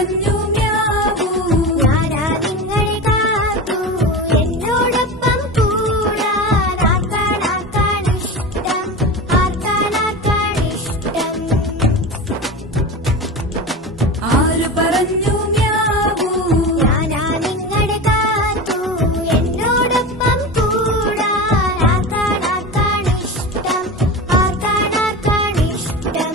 പറഞ്ഞു മ്യാവൂ. ഞാനാ നിങ്ങളെ കാത്തു എന്നോടൊപ്പം കൂടാൻ. ആർക്കാണിഷ്ടം, ആർക്കാണിഷ്ടം. ആര് പറഞ്ഞു മ്യാവൂ. ഞാനാ നിങ്ങളെ കാത്തു എന്നോടൊപ്പം കൂടാൻ. ആർക്കാണിഷ്ടം, ആർക്കാണിഷ്ടം.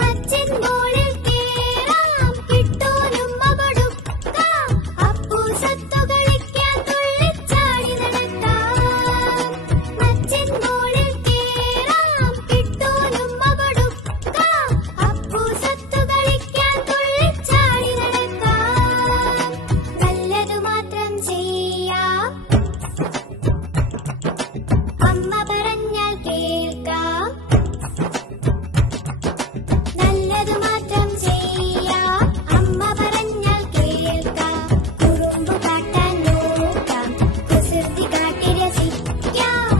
മച്ചിൻമോളിൽ കേറാം, കിട്ടൂനുമ്മ കൊടുക്കാം. അപ്പൂസത്തു കളിക്കാൻ തുള്ളിച്ചാടി നടക്കാം. മച്ചിൻമോളിൽ കേറാം, കിട്ടൂനുമ്മ കൊടുക്കാം. അപ്പൂസത്തു കളിക്കാൻ തുള്ളിച്ചാടി നടക്കാം. നല്ലതു മാത്രം ചെയ്യാം, അമ്മ പറഞ്ഞാൽ കേൾക്കാം. നല്ലതു മാത്രം ചെയ്യാം, അമ്മ പറഞ്ഞാൽ കേൾക്കാം. കുറുമ്പു കാട്ടാൻ നോക്കാം, കുസൃതി കാട്ടി രസിക്കാം.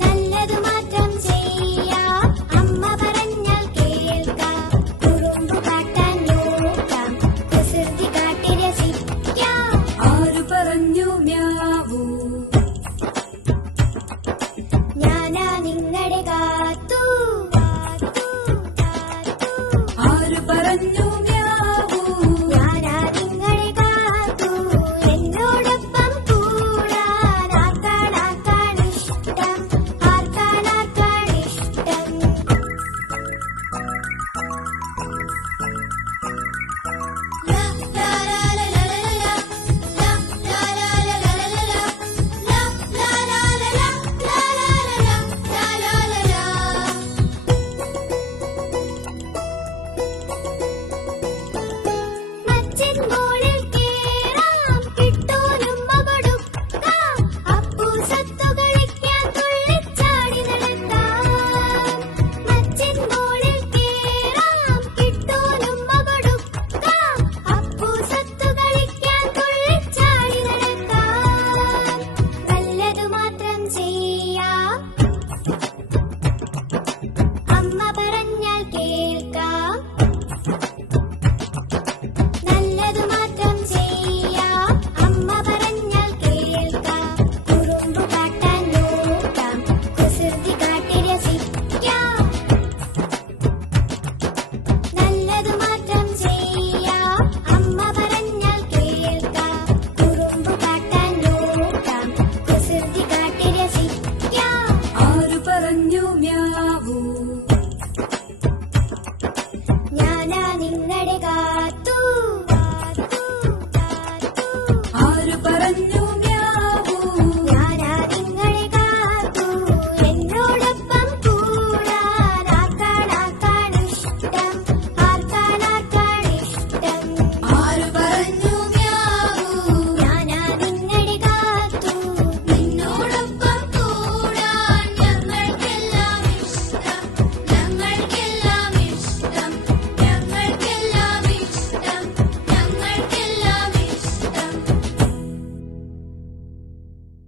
നല്ലതു മാത്രം ചെയ്യാം, അമ്മ പറഞ്ഞാൽ കേൾക്കാം. കുറുമ്പു കാട്ടാൻ നോക്കാം, കുസൃതി കാട്ടി രസിക്കാം. ആര് പറഞ്ഞു മ്യാവൂ. ഞാനാ നിങ്ങളെ കാത്തു. ആര് പറഞ്ഞു